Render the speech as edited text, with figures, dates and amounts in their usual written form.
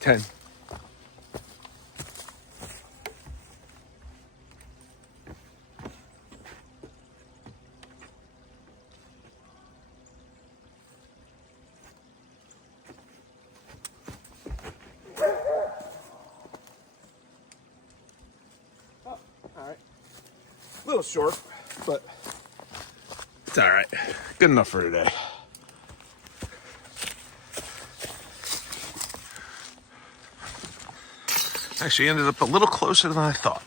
10. All right. A little short, but it's all right. Good enough for today. Actually ended up a little closer than I thought.